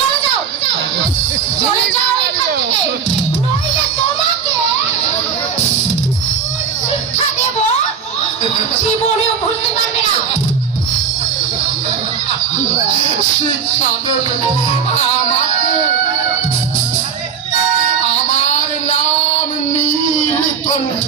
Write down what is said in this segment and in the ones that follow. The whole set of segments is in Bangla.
চলে যাও চলে যাও নইলে তোমাকে শিক্ষা দেব, জীবনেও ভুলতে পারবে না। শিক্ষা আমাকে আমার নাম নীলকণ্ঠ।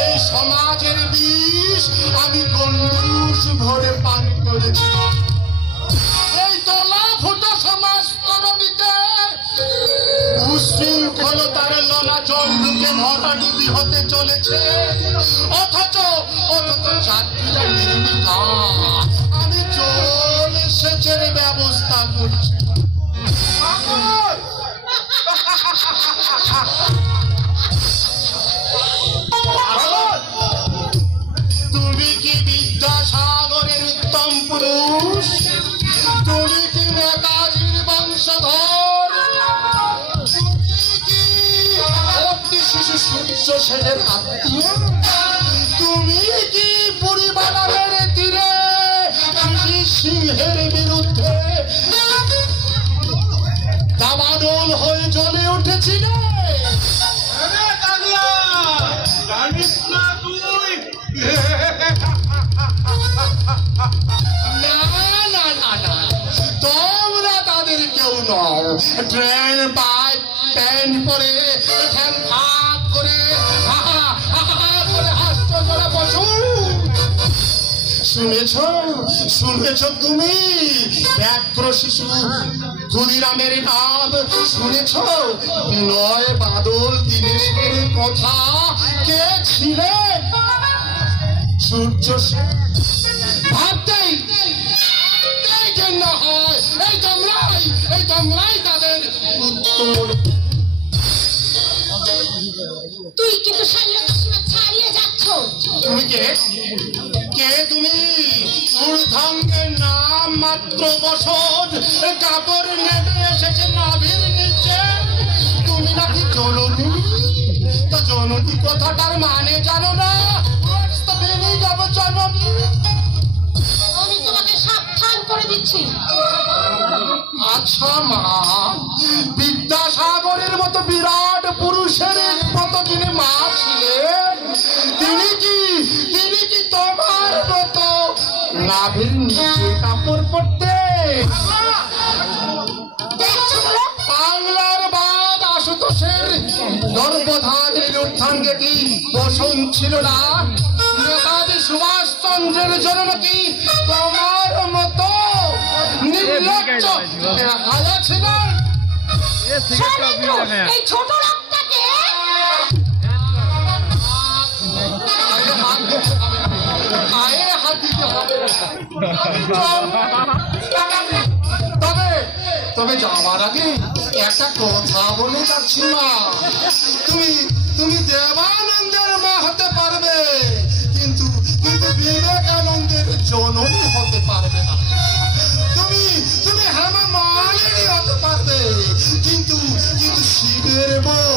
এই সমাজের বিষ আমি গন্ডুষ ভরে পান করেছি। এই তলা জল ঢুকে ভরাডুবি হতে চলেছে। অথচ অথচ যাত্রীরা নির্বিকার আমি জল সেচের ব্যবস্থা করছি। সেনের আত্মীয়। তুমি কি পরিবারের তীরে শিশি সিংহের বিরুদ্ধে দাবানল হয়ে জ্বলে উঠেছিলে? তোমরা তাদের কেউ নও। ট্রেন পাই প্যান্ট পরে ফ্যান ফাঁক করে শুনেছ? শুনেছ তুমি? ব্যাঘ্র শিশু ক্ষুদিরামের নাম শুনেছ? নয় বাদল দীনেশের কথা কে ছিলেন সূর্য ভাবতেই এই জন্য হয়। এই তোমরাই এই তোমরাই তাদের উত্তর। তুই কিন্তু ছাড়িয়ে যাচ্ছ। তুমি কে? ঊর্ধ্বঙ্গের নাম মাত্র বসত কাপড় নেমে এসেছে নাভির নিচে। তুমি নাকি জননী? তো জননী কথাটার মানে জানো না? আমি তোমাকে সাবধান করে দিচ্ছি। আচ্ছা মা। বিদ্যাসাগরের মতো বিরাট পুরুষের মতো যিনি মা ছিলেন। নাভির নিচে কাপড় পরতে। বাংলার বাদ আশুতোষের গর্ভধানের উত্থানকে কি পোষণ ছিল না? নেতাজি সুভাষ চন্দ্রের জন্য কি তোমার মতো নির্লজ্জ? এই ছোট তবে তবে যাওয়ার আগে একটা কথা বলে যাচ্ছি না তুমি তুমি দেবানন্দের মা হতে পারবে, কিন্তু কিন্তু বিবেকানন্দের জননী হতে পারবে না। তুমি তুমি হেমা মালিনী হতে পারবে, কিন্তু কিন্তু শিবের বউ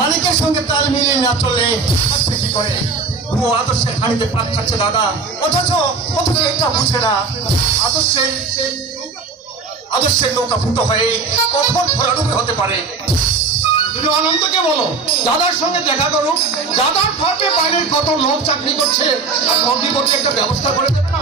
মালিকের সঙ্গে তাল মিলিয়ে না চললে কি করে? ও আদর্শের হানিতে পাক খাচ্ছে দাদা। অথচ অথচ এটা বুঝে না। আদর্শের আদর্শের নৌকা ফুটো হয়ে কখন ভরাডুবি হতে পারে? তুমি অনন্তকে বলো, দাদার সঙ্গে দেখা করুক। দাদার ফাঁকে বাইরের কত লোক চাকরি করছে আর মন্ত্রী একটা ব্যবস্থা করে দেবে না?